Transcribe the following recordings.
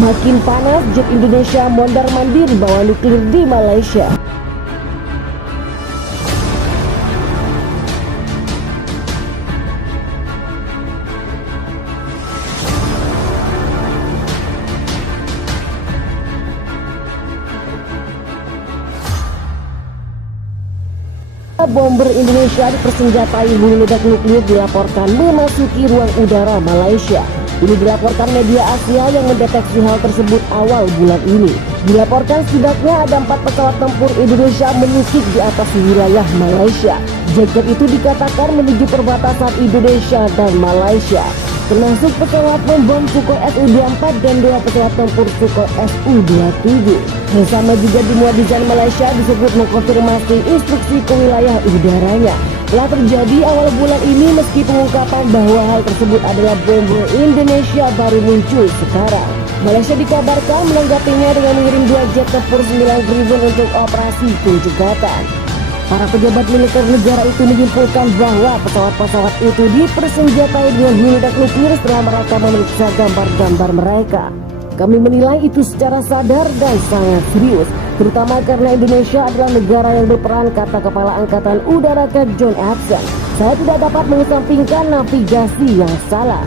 Makin panas, jet Indonesia mondar-mandir bawa nuklir di Malaysia. Bomber Indonesia dipersenjatai hulu ledak nuklir dilaporkan memasuki ruang udara Malaysia. Ini dilaporkan media Asia yang mendeteksi hal tersebut awal bulan ini. Dilaporkan setidaknya ada 4 pesawat tempur Indonesia menukik di atas wilayah Malaysia. Jet itu dikatakan menuju perbatasan Indonesia dan Malaysia, termasuk pesawat pembom Sukhoi Su-24 dan 2 pesawat tempur Sukhoi Su-27. Yang sama juga dimuat desain Malaysia disebut mengkonfirmasi instruksi ke wilayah udaranya. Telah terjadi awal bulan ini meski pengungkapan bahwa hal tersebut adalah bomber Indonesia baru muncul sekarang. Malaysia dikabarkan menanggapinya dengan mengirim 2 jet tempur 9 Gripen untuk operasi pencegatan. Para pejabat militer negara itu menyimpulkan bahwa pesawat-pesawat itu dipersenjatai dengan hulu ledak nuklir setelah mereka memeriksa gambar-gambar mereka. Kami menilai itu secara sadar dan sangat serius, terutama karena Indonesia adalah negara yang berperan, kata Kepala Angkatan Udara John Absen. Saya tidak dapat mengesampingkan navigasi yang salah,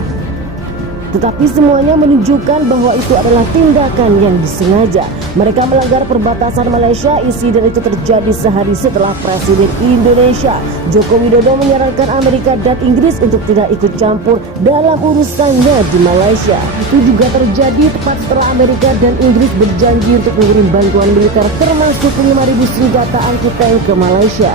tetapi semuanya menunjukkan bahwa itu adalah tindakan yang disengaja. Mereka melanggar perbatasan Malaysia. Insiden itu terjadi sehari setelah Presiden Indonesia Joko Widodo menyarankan Amerika dan Inggris untuk tidak ikut campur dalam urusannya di Malaysia. Itu juga terjadi tepat setelah Amerika dan Inggris berjanji untuk mengirim bantuan militer termasuk 5.000 senjata anti-tank ke Malaysia.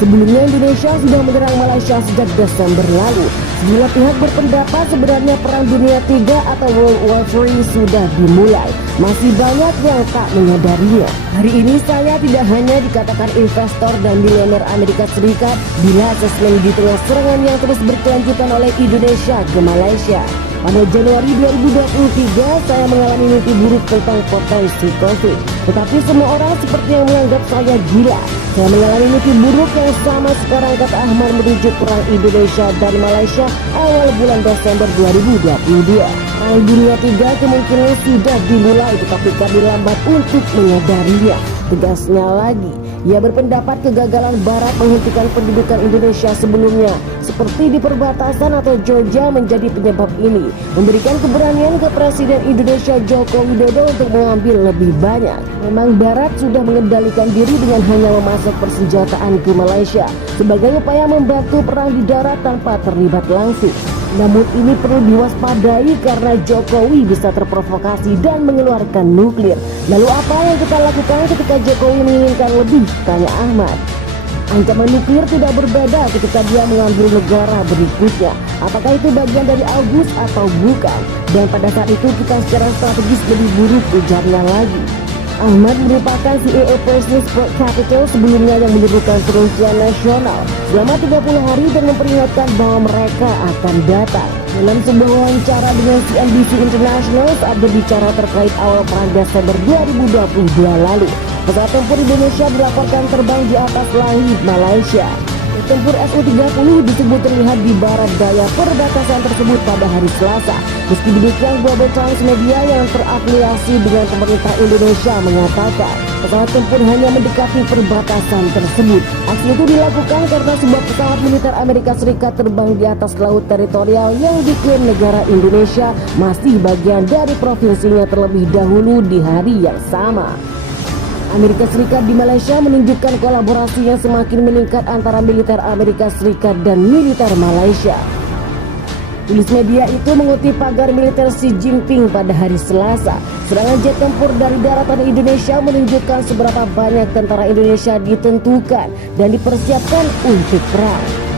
Sebelumnya Indonesia sudah menyerang Malaysia sejak Desember lalu. Sejumlah pihak berpendapat sebenarnya Perang Dunia III atau World War III sudah dimulai. Masih banyak yang tak menyadarinya. Hari ini saya tidak hanya dikatakan investor dan miliuner Amerika Serikat bila asesmen di tengah serangan yang terus berkelanjutan oleh Indonesia ke Malaysia. Pada Januari 2023 saya mengalami mimpi buruk tentang potensi konflik. Tetapi semua orang seperti yang menganggap saya gila. Saya mengalami mimpi buruk yang sama sekarang, kata Ahmad merujuk perang Indonesia dan Malaysia awal bulan Desember 2022. Perang Dunia III kemungkinan sudah dimulai, tetapi kami lambat untuk menyadarinya. Tegasnya lagi, ia berpendapat kegagalan Barat menghentikan pendudukan Indonesia sebelumnya seperti di perbatasan atau Georgia menjadi penyebab ini, memberikan keberanian ke Presiden Indonesia Joko Widodo untuk mengambil lebih banyak. Memang Barat sudah mengendalikan diri dengan hanya memasok persenjataan ke Malaysia sebagai upaya membantu perang di darat tanpa terlibat langsung. Namun ini perlu diwaspadai karena Jokowi bisa terprovokasi dan mengeluarkan nuklir. Lalu apa yang kita lakukan ketika Jokowi menginginkan lebih? Tanya Ahmad. Ancaman nuklir tidak berbeda ketika dia mengambil negara berikutnya. Apakah itu bagian dari AUKUS atau bukan? Dan pada saat itu kita secara strategis lebih buruk, ujarnya lagi. Ahmad merupakan CEO Business Sport Capital sebelumnya yang menyerukan penguncian nasional selama 30 hari dan memperingatkan bahwa mereka akan datang. Dalam sebuah wawancara dengan CNBC International saat berbicara terkait awal perang Desember 2022 lalu, pesawat tempur Indonesia dilaporkan terbang di atas langit Malaysia. Tempur Su-30 disebut terlihat di barat daya perbatasan tersebut pada hari Selasa. Meski demikian, Global Times Media yang terafiliasi dengan pemerintah Indonesia mengatakan pesawat tempur hanya mendekati perbatasan tersebut. Aksi itu dilakukan karena sebuah pesawat militer Amerika Serikat terbang di atas laut teritorial yang diklaim negara Indonesia masih bagian dari provinsinya terlebih dahulu di hari yang sama. Amerika Serikat di Malaysia menunjukkan kolaborasi yang semakin meningkat antara militer Amerika Serikat dan militer Malaysia. Tulis media itu mengutip pagar militer Xi Jinping pada hari Selasa. Serangan jet tempur dari daratan Indonesia menunjukkan seberapa banyak tentara Indonesia ditentukan dan dipersiapkan untuk perang.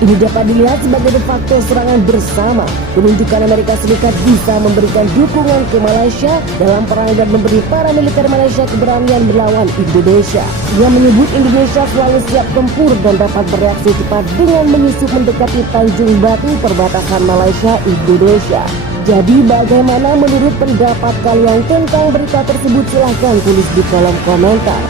Ini dapat dilihat sebagai de facto serangan bersama, menunjukkan Amerika Serikat bisa memberikan dukungan ke Malaysia dalam perang dan memberi para militer Malaysia keberanian melawan Indonesia. Ia menyebut Indonesia selalu siap tempur dan dapat bereaksi cepat dengan menyusup mendekati Tanjung Batu perbatasan Malaysia-Indonesia. Jadi bagaimana menurut pendapat kalian tentang berita tersebut? Silahkan tulis di kolom komentar.